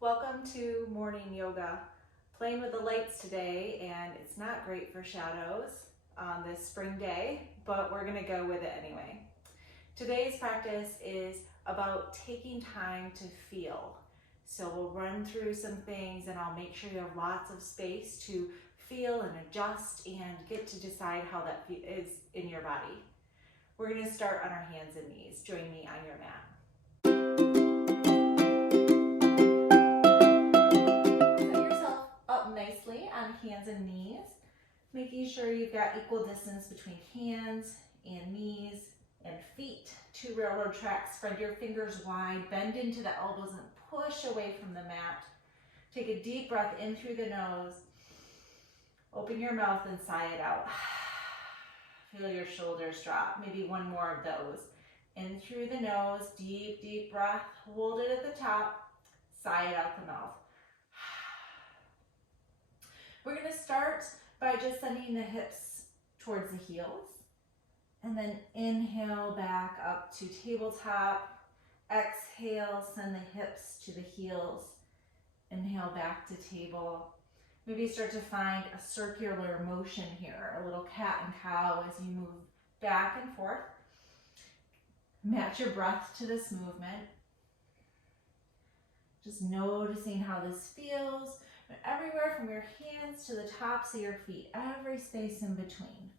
Welcome to morning yoga. Playing with the lights today, and it's not great for shadows on this spring day, but we're gonna go with it anyway. Today's practice is about taking time to feel. So we'll run through some things and I'll make sure you have lots of space to feel and adjust and get to decide how that is in your body. We're gonna start on our hands and knees. Join me on your mat. Nicely on hands and knees, making sure you've got equal distance between hands and knees and feet. 2 railroad tracks. Spread your fingers wide, bend into the elbows and push away from the mat. Take a deep breath in through the nose. Open your mouth and sigh it out. Feel your shoulders drop. Maybe one more of those. In through the nose, deep, deep breath. Hold it at the top. Sigh it out the mouth. We're going to start by just sending the hips towards the heels, and then inhale back up to tabletop. Exhale, send the hips to the heels. Inhale back to table. Maybe start to find a circular motion here, a little cat and cow as you move back and forth. Match your breath to this movement. Just noticing how this feels. Everywhere from your hands to the tops of your feet, every space in between.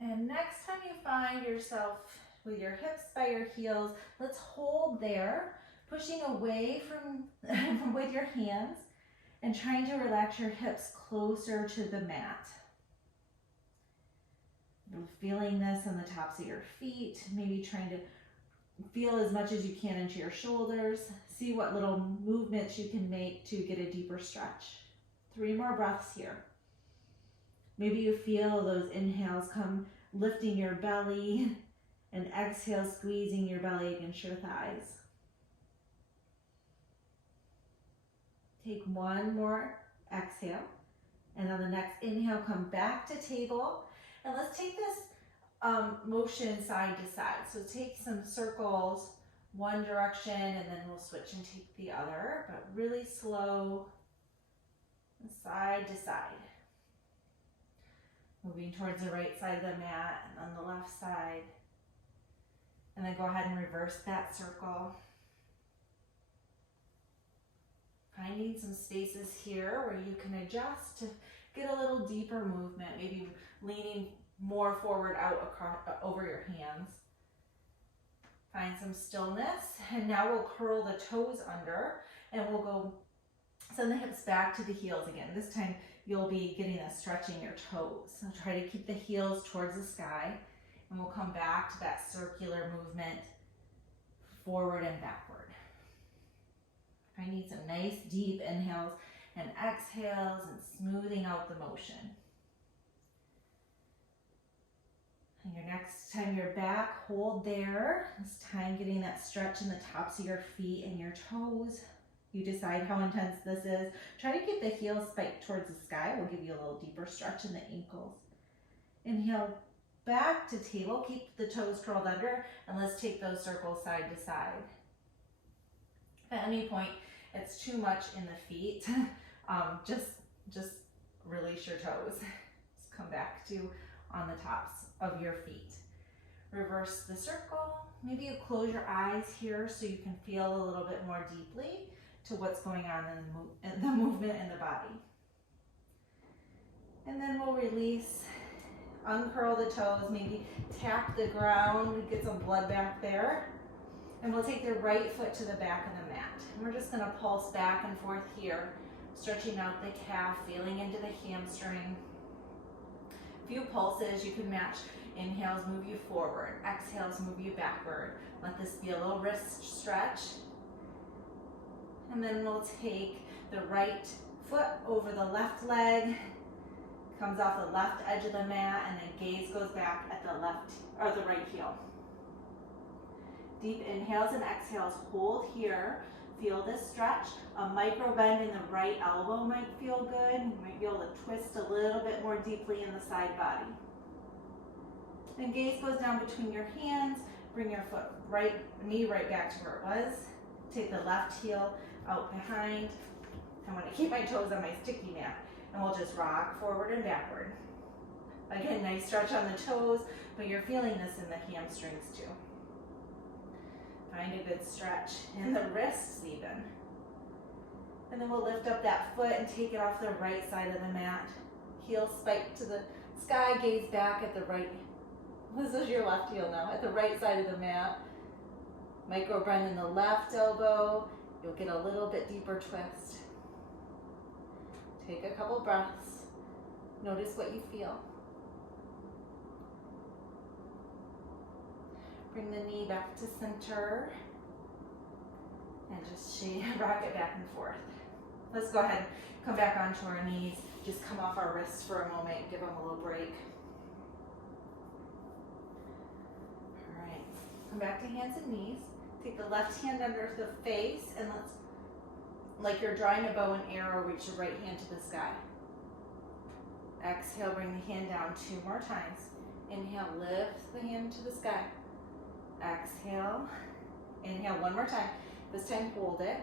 And next time you find yourself with your hips by your heels, let's hold there, pushing away from with your hands and trying to relax your hips closer to the mat. Feeling this on the tops of your feet, maybe trying to feel as much as you can into your shoulders. See what little movements you can make to get a deeper stretch. 3 more breaths here. Maybe you feel those inhales come lifting your belly and exhale squeezing your belly against your thighs. Take 1 more exhale, and on the next inhale come back to table, and let's take this motion side to side. So take some circles one direction and then we'll switch and take the other, but really slow, side to side. Moving towards the right side of the mat and on the left side. And then go ahead and reverse that circle. Finding some spaces here where you can adjust to get a little deeper movement, maybe leaning more forward out across, over your hands. Find some stillness, and now we'll curl the toes under and we'll go send the hips back to the heels again. This time you'll be getting a stretch in your toes. So try to keep the heels towards the sky, and we'll come back to that circular movement forward and backward. Finding some nice deep inhales and exhales and smoothing out the motion. And your next time you're back, hold there. This time getting that stretch in the tops of your feet and your toes. You decide how intense this is. Try to keep the heels spiked towards the sky. We'll give you a little deeper stretch in the ankles. Inhale back to table. Keep the toes curled under, and let's take those circles side to side. At any point, it's too much in the feet. Just release your toes. Just come back to on the tops of your feet. Reverse the circle. Maybe you close your eyes here so you can feel a little bit more deeply to what's going on in the movement in the body. And then we'll release, uncurl the toes, maybe tap the ground, get some blood back there. And we'll take the right foot to the back of the mat. And we're just gonna pulse back and forth here, stretching out the calf, feeling into the hamstring. Few pulses, you can match. Inhales move you forward, exhales move you backward. Let this be a little wrist stretch. And then we'll take the right foot over the left leg, comes off the left edge of the mat, and then gaze goes back at the left or the right heel. Deep inhales and exhales, hold here. Feel this stretch. A micro bend in the right elbow might feel good. You might be able to twist a little bit more deeply in the side body. Then gaze goes down between your hands. Bring your knee right back to where it was. Take the left heel out behind. I want to keep my toes on my sticky mat, and we'll just rock forward and backward. Again, nice stretch on the toes, but you're feeling this in the hamstrings too. Find a good stretch in the wrists even. And then we'll lift up that foot and take it off the right side of the mat. Heel spike to the sky, gaze back at the right. This is your left heel now, at the right side of the mat. Micro bend in the left elbow. You'll get a little bit deeper twist. Take a couple breaths. Notice what you feel. Bring the knee back to center. And just rock it back and forth. Let's go ahead and come back onto our knees. Just come off our wrists for a moment. Give them a little break. All right. Come back to hands and knees. Take the left hand under the face and let's, like you're drawing a bow and arrow, reach the right hand to the sky. Exhale, bring the hand down 2 more times. Inhale, lift the hand to the sky. Exhale. Inhale 1 more time. This time hold it.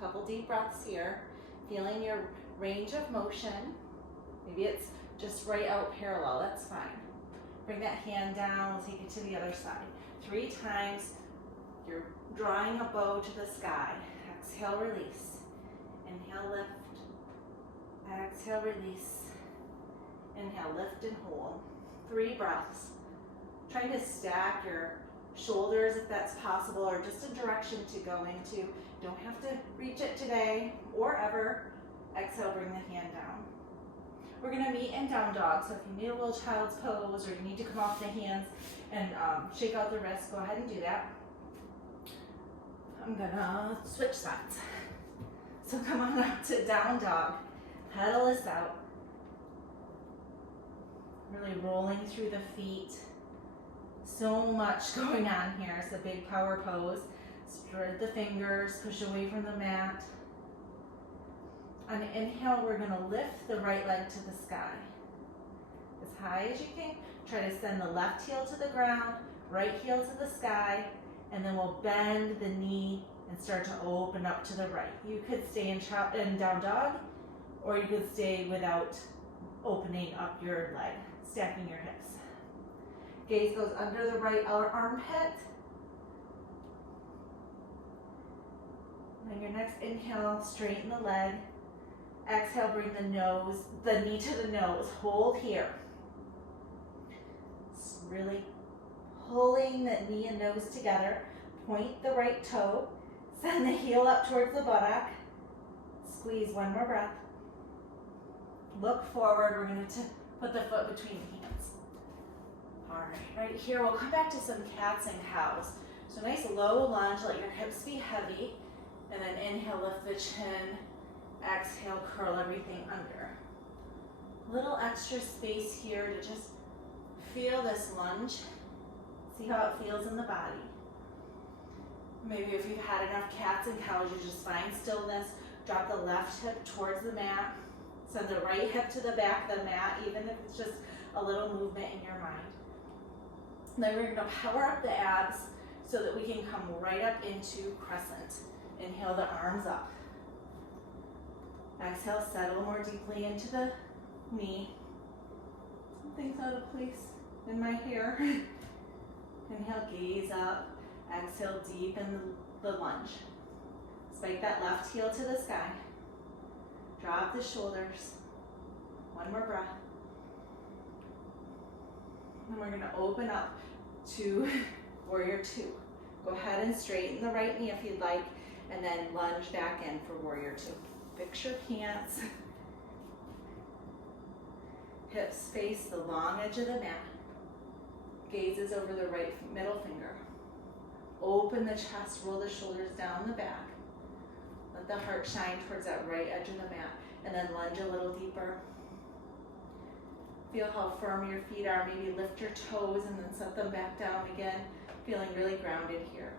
Couple deep breaths here. Feeling your range of motion. Maybe it's just right out parallel, that's fine. Bring that hand down, we'll take it to the other side. 3 times, you're drawing a bow to the sky. Exhale, release. Inhale, lift. Exhale, release. Inhale, lift and hold. 3 breaths. Trying to stack your shoulders if that's possible, or just a direction to go into. Don't have to reach it today or ever. Exhale, bring the hand down. We're gonna meet in down dog, so if you need a little child's pose or you need to come off the hands and shake out the wrists, go ahead and do that. I'm gonna switch sides. So come on up to down dog. Pedal this out. Really rolling through the feet. So much going on here. It's a big power pose. Spread the fingers, push away from the mat. On an inhale, we're going to lift the right leg to the sky. As high as you can. Try to send the left heel to the ground, right heel to the sky, and then we'll bend the knee and start to open up to the right. You could stay in down dog, or you could stay without opening up your leg, stacking your hips. Gaze goes under the right armpit. On your next inhale, straighten the leg. Exhale, bring the knee to the nose. Hold here. Just really pulling the knee and nose together. Point the right toe. Send the heel up towards the buttock. Squeeze 1 more breath. Look forward. We're going to put the foot between the hands. All right, right here, we'll come back to some cats and cows. So nice low lunge, let your hips be heavy. And then inhale, lift the chin. Exhale, curl everything under. A little extra space here to just feel this lunge. See how it feels in the body. Maybe if you've had enough cats and cows, you just find stillness. Drop the left hip towards the mat. Send the right hip to the back of the mat, even if it's just a little movement in your mind. Then we're going to power up the abs so that we can come right up into crescent. Inhale the arms up. Exhale, settle more deeply into the knee. Something's out of place in my hair. Inhale, gaze up. Exhale, deepen the lunge. Spike that left heel to the sky. Drop the shoulders. 1 more breath. And we're going to open up to warrior 2. Go ahead and straighten the right knee if you'd like, and then lunge back in for warrior 2. Fix your pants. Hips face the long edge of the mat. Gazes over the right middle finger. Open the chest, roll the shoulders down the back. Let the heart shine towards that right edge of the mat, and then lunge a little deeper. Feel how firm your feet are. Maybe lift your toes and then set them back down again. Feeling really grounded here.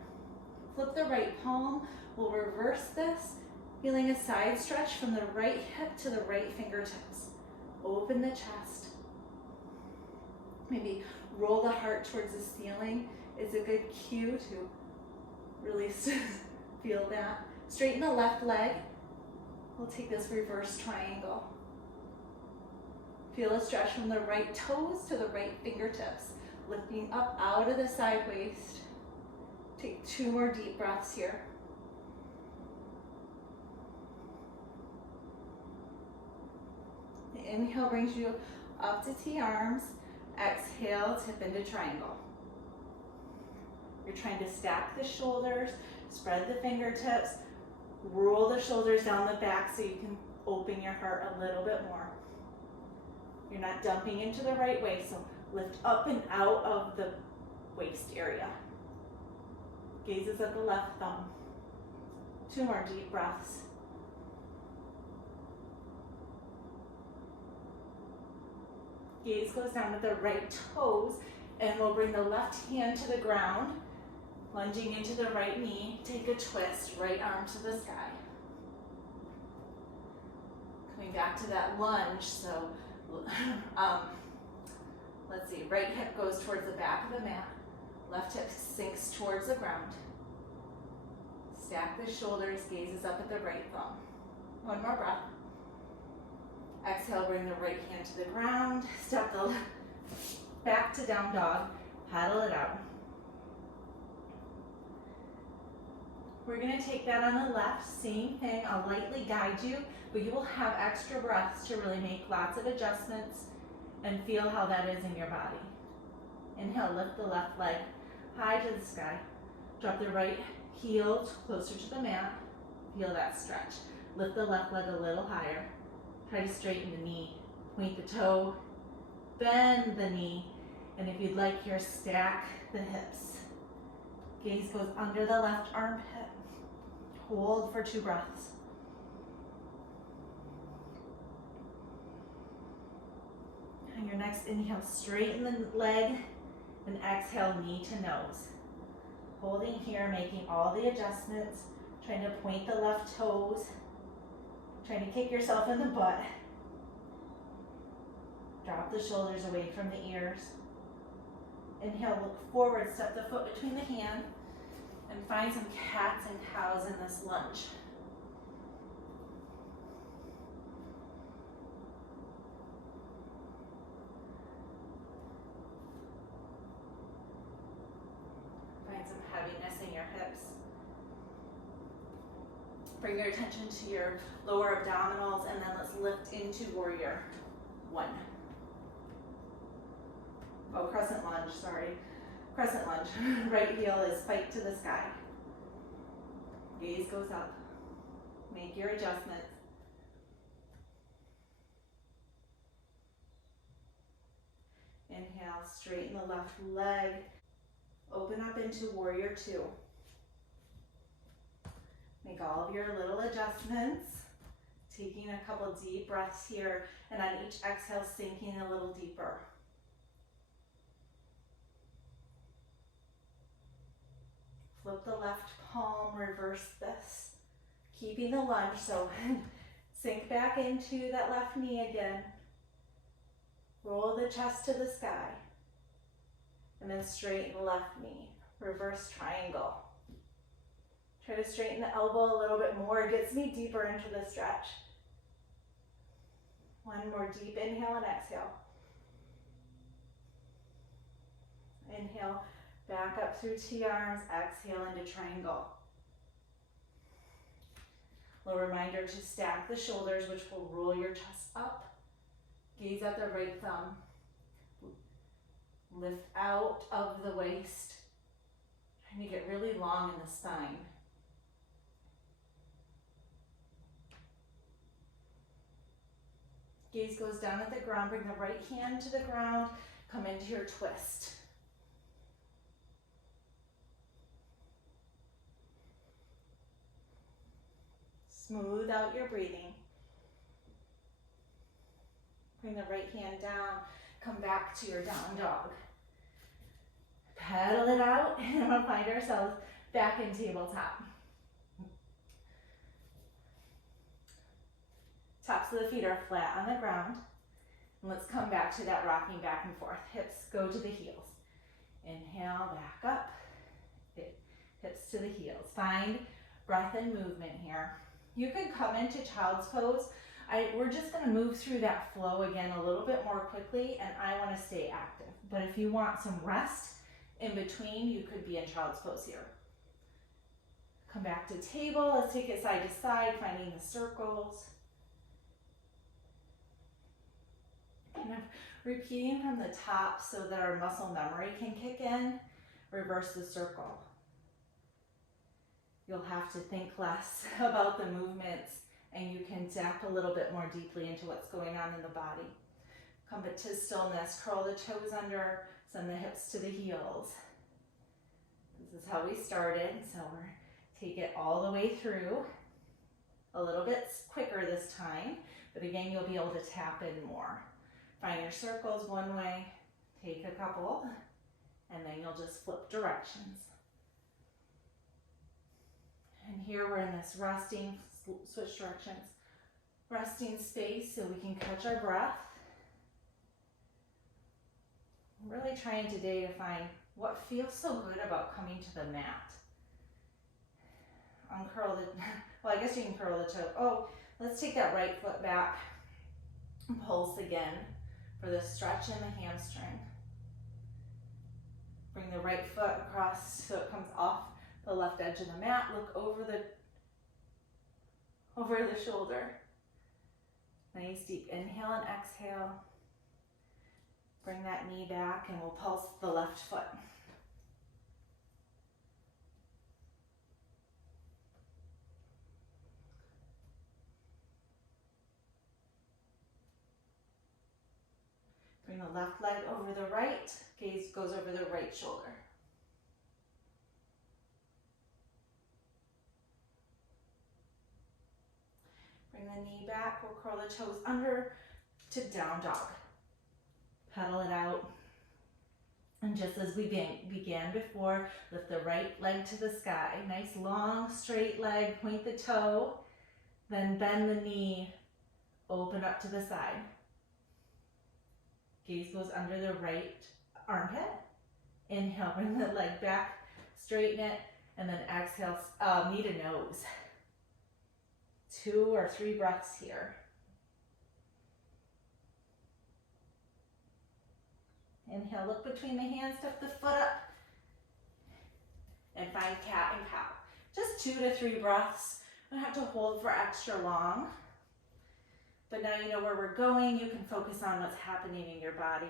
Flip the right palm. We'll reverse this. Feeling a side stretch from the right hip to the right fingertips. Open the chest. Maybe roll the heart towards the ceiling is a good cue to really feel that. Straighten the left leg. We'll take this reverse triangle. Feel a stretch from the right toes to the right fingertips, lifting up out of the side waist. Take 2 more deep breaths here. The inhale brings you up to T-arms. Exhale, tip into triangle. You're trying to stack the shoulders, spread the fingertips, roll the shoulders down the back so you can open your heart a little bit more. You're not dumping into the right waist, so lift up and out of the waist area. Gazes at the left thumb. 2 more deep breaths. Gaze goes down at the right toes, and we'll bring the left hand to the ground, lunging into the right knee. Take a twist, right arm to the sky. Coming back to that lunge, so let's see, right hip goes towards the back of the mat, left hip sinks towards the ground. Stack the shoulders, gazes up at the right thumb. 1 more breath. Exhale, bring the right hand to the ground, step the back to down dog, paddle it out. We're gonna take that on the left, same thing, I'll lightly guide you, but you will have extra breaths to really make lots of adjustments and feel how that is in your body. Inhale, lift the left leg high to the sky. Drop the right heel closer to the mat. Feel that stretch. Lift the left leg a little higher. Try to straighten the knee. Point the toe, bend the knee, and if you'd like here, stack the hips. Gaze goes under the left armpit. Hold for 2 breaths. And your next inhale, straighten the leg, and exhale, knee to nose. Holding here, making all the adjustments, trying to point the left toes, trying to kick yourself in the butt. Drop the shoulders away from the ears. Inhale, look forward, step the foot between the hand, and find some cats and cows in this lunge. Find some heaviness in your hips. Bring your attention to your lower abdominals, and then let's lift into warrior 1. Oh, crescent lunge, sorry. Crescent lunge. Right heel is spiked to the sky. Gaze goes up. Make your adjustments. Inhale, straighten the left leg. Open up into warrior 2. Make all of your little adjustments. Taking a couple deep breaths here, and on each exhale, sinking a little deeper. Flip the left palm, reverse this. Keeping the lunge, so sink back into that left knee again. Roll the chest to the sky. And then straighten the left knee. Reverse triangle. Try to straighten the elbow a little bit more. It gets me deeper into the stretch. 1 more deep inhale and exhale. Inhale, back up through T-arms, exhale into triangle. A little reminder to stack the shoulders, which will roll your chest up. Gaze at the right thumb. Lift out of the waist. Trying to get really long in the spine. Gaze goes down at the ground. Bring the right hand to the ground. Come into your twist. Smooth out your breathing. Bring the right hand down. Come back to your down dog. Pedal it out, and we'll find ourselves back in tabletop. Tops of the feet are flat on the ground. And let's come back to that rocking back and forth. Hips go to the heels. Inhale, back up. Hips to the heels. Find breath and movement here. You can come into child's pose. We're just going to move through that flow again a little bit more quickly, and I want to stay active. But if you want some rest in between, you could be in child's pose here. Come back to table. Let's take it side to side, finding the circles. Kind of repeating from the top so that our muscle memory can kick in. Reverse the circle. You'll have to think less about the movements, and you can tap a little bit more deeply into what's going on in the body. Come to stillness, curl the toes under, send the hips to the heels. This is how we started, so we're take it all the way through. A little bit quicker this time, but again, you'll be able to tap in more. Find your circles one way, take a couple, and then you'll just flip directions. And here we're in this resting, switch directions, resting space so we can catch our breath. I'm really trying today to find what feels so good about coming to the mat. Uncurl the, well, I guess you can curl the toe. Oh, let's take that right foot back and pulse again for the stretch in the hamstring. Bring the right foot across so it comes off the left edge of the mat. Look over the shoulder. Nice deep inhale and exhale. Bring that knee back and we'll pulse the left foot. Bring the left leg over the right. Gaze goes over the right shoulder. Bring the knee back, we'll curl the toes under to down dog. Pedal it out. And just as we began before, lift the right leg to the sky. Nice long straight leg, point the toe, then bend the knee, open up to the side. Gaze goes under the right armpit. Inhale, bring the leg back, straighten it, and then exhale, knee to nose. 2 or 3 breaths here. Inhale, look between the hands, step the foot up, and find cat and cow. Just 2 to 3 breaths. You don't have to hold for extra long. But now you know where we're going. You can focus on what's happening in your body.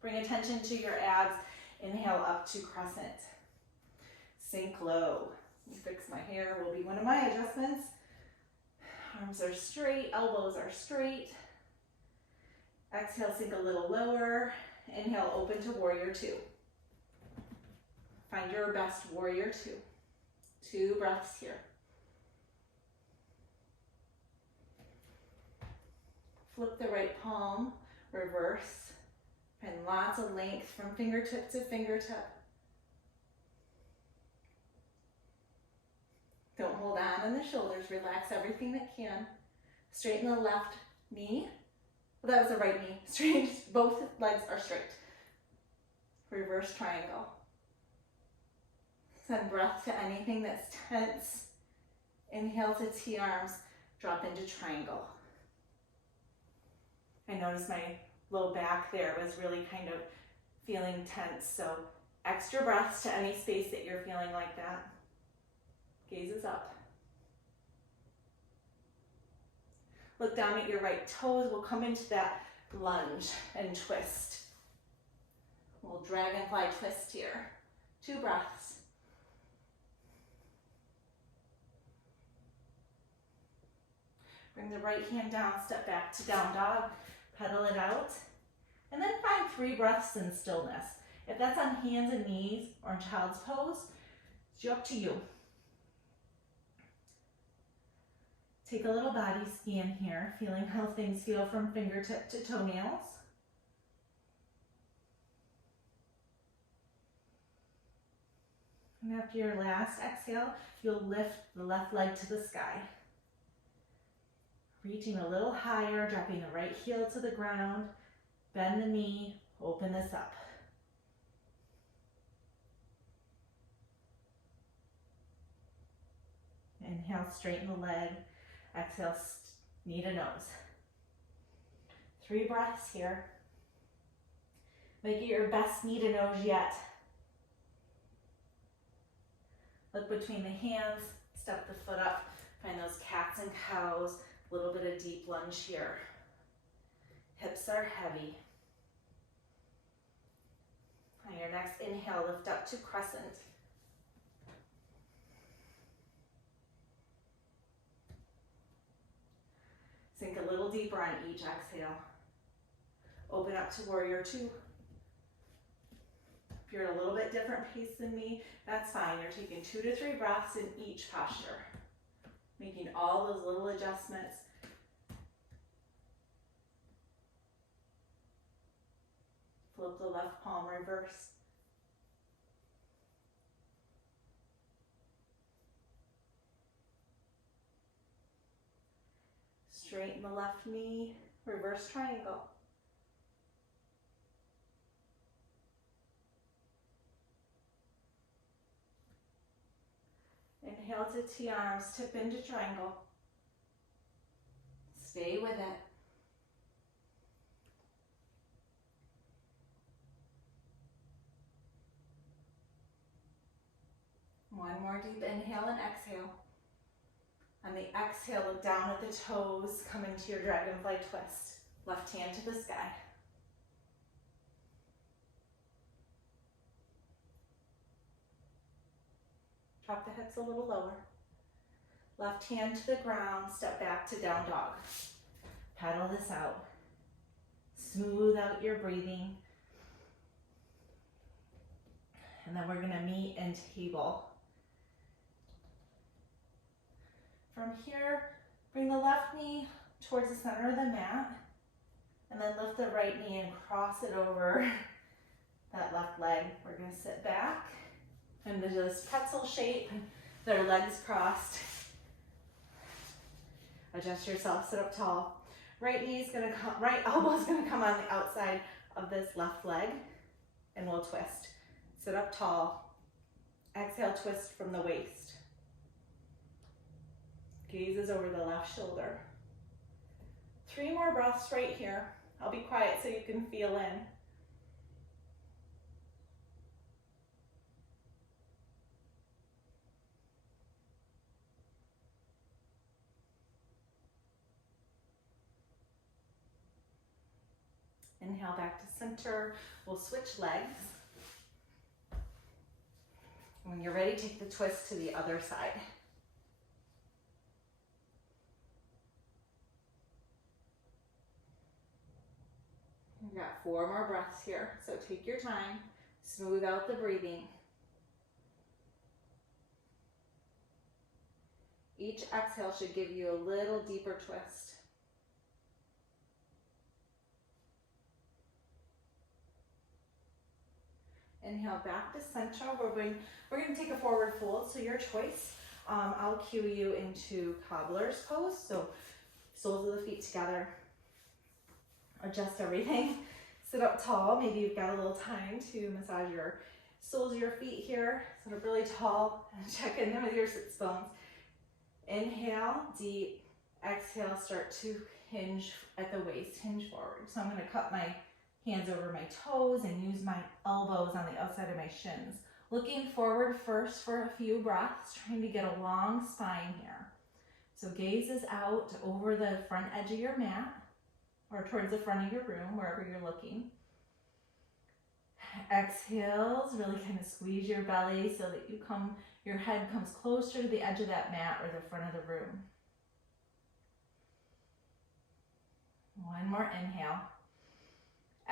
Bring attention to your abs. Inhale up to crescent. Sink low. Fix my hair will be one of my adjustments. Arms are straight, elbows are straight. Exhale, sink a little lower. Inhale, open to warrior 2. Find your best warrior 2. 2 breaths here. Flip the right palm, reverse. Find lots of length from fingertip to fingertip. Don't hold on in the shoulders, relax everything that can. Straighten the left knee. Well, that was the right knee. Straight, both legs are straight. Reverse triangle. Send breath to anything that's tense. Inhale to T-arms, drop into triangle. I noticed my low back there was really kind of feeling tense, so extra breaths to any space that you're feeling like that. Gaze is up. Look down at your right toes. We'll come into that lunge and twist. We'll dragonfly twist here. 2 breaths. Bring the right hand down, step back to down dog, pedal it out. And then find 3 breaths in stillness. If that's on hands and knees or in child's pose, it's up to you. Take a little body scan here, feeling how things feel from fingertip to toenails. And after your last exhale, you'll lift the left leg to the sky. Reaching a little higher, dropping the right heel to the ground, Bend the knee, open this up. Inhale, straighten the leg. Exhale, knee to nose. 3 breaths here. Make it your best knee to nose yet. Look between the hands, step the foot up, find those cats and cows, a little bit of deep lunge here. Hips are heavy. On your next inhale, lift up to crescent. Sink a little deeper on each exhale. Open up to warrior 2. If you're at a little bit different pace than me, that's fine. You're taking 2 to 3 breaths in each posture. Making all those little adjustments. Flip the left palm, reverse. Straighten the left knee, reverse triangle. Inhale to T-arms, tip into triangle. Stay with it. One more deep inhale and exhale. On the exhale, look down at the toes, come into your dragonfly twist. Left hand to the sky. Drop the hips a little lower. Left hand to the ground, step back to down dog. Paddle this out. Smooth out your breathing. And then we're gonna meet in table. From here, bring the left knee towards the center of the mat, and then lift the right knee and cross it over that left leg. We're gonna sit back into this pretzel shape, their legs crossed. Adjust yourself, sit up tall. Right elbow's gonna come on the outside of this left leg, and we'll twist. Sit up tall. Exhale, twist from the waist. Gaze is over the left shoulder. 3 more breaths right here. I'll be quiet so you can feel in. Inhale back to center. We'll switch legs. When you're ready, take the twist to the other side. We've got 4 more breaths here, so take your time, smooth out the breathing. Each exhale should give you a little deeper twist. Inhale back to center. We're going to take a forward fold, so your choice. I'll cue you into Cobbler's pose, so soles of the feet together. Adjust everything. Sit up tall. Maybe you've got a little time to massage your soles of your feet here. Sit up really tall and check in with your sits bones. Inhale, deep. Exhale, start to hinge at the waist, hinge forward. So I'm going to cup my hands over my toes and use my elbows on the outside of my shins. Looking forward first for a few breaths, trying to get a long spine here. So gaze is out over the front edge of your mat, or towards the front of your room, wherever you're looking. Exhales, really kind of squeeze your belly so that your head comes closer to the edge of that mat or the front of the room. One more inhale.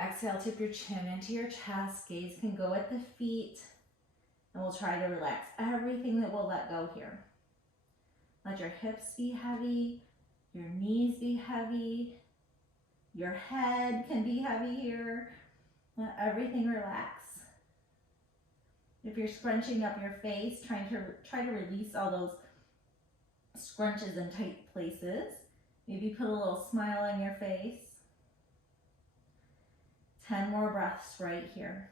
Exhale, tip your chin into your chest. Gaze can go at the feet. And we'll try to relax everything that we'll let go here. Let your hips be heavy, your knees be heavy, your head can be heavy here. Let everything relax. If you're scrunching up your face, try to release all those scrunches and tight places. Maybe put a little smile on your face. 10 more breaths right here.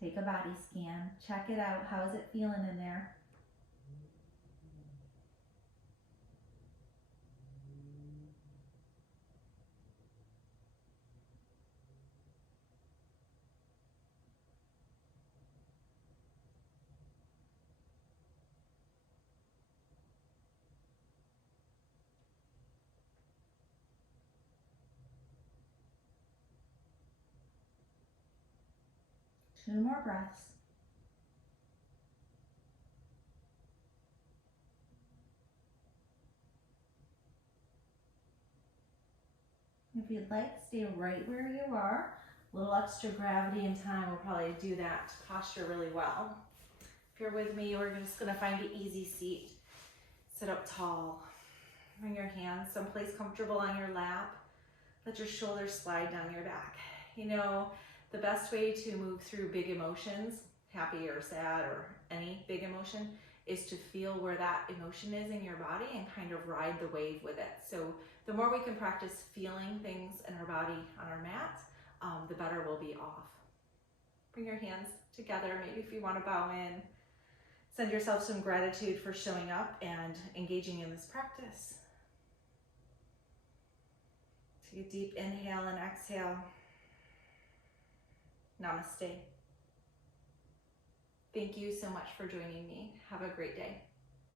Take a body scan. Check it out. How is it feeling in there? Two more breaths. If you'd like, stay right where you are. A little extra gravity and time will probably do that posture really well. If you're with me, we're just gonna find an easy seat. Sit up tall. Bring your hands someplace comfortable on your lap. Let your shoulders slide down your back. You know, the best way to move through big emotions, happy or sad or any big emotion, is to feel where that emotion is in your body and kind of ride the wave with it. So the more we can practice feeling things in our body on our mat, the better we'll be off. Bring your hands together. Maybe if you want to bow in, send yourself some gratitude for showing up and engaging in this practice. Take a deep inhale and exhale. Namaste. Thank you so much for joining me. Have a great day.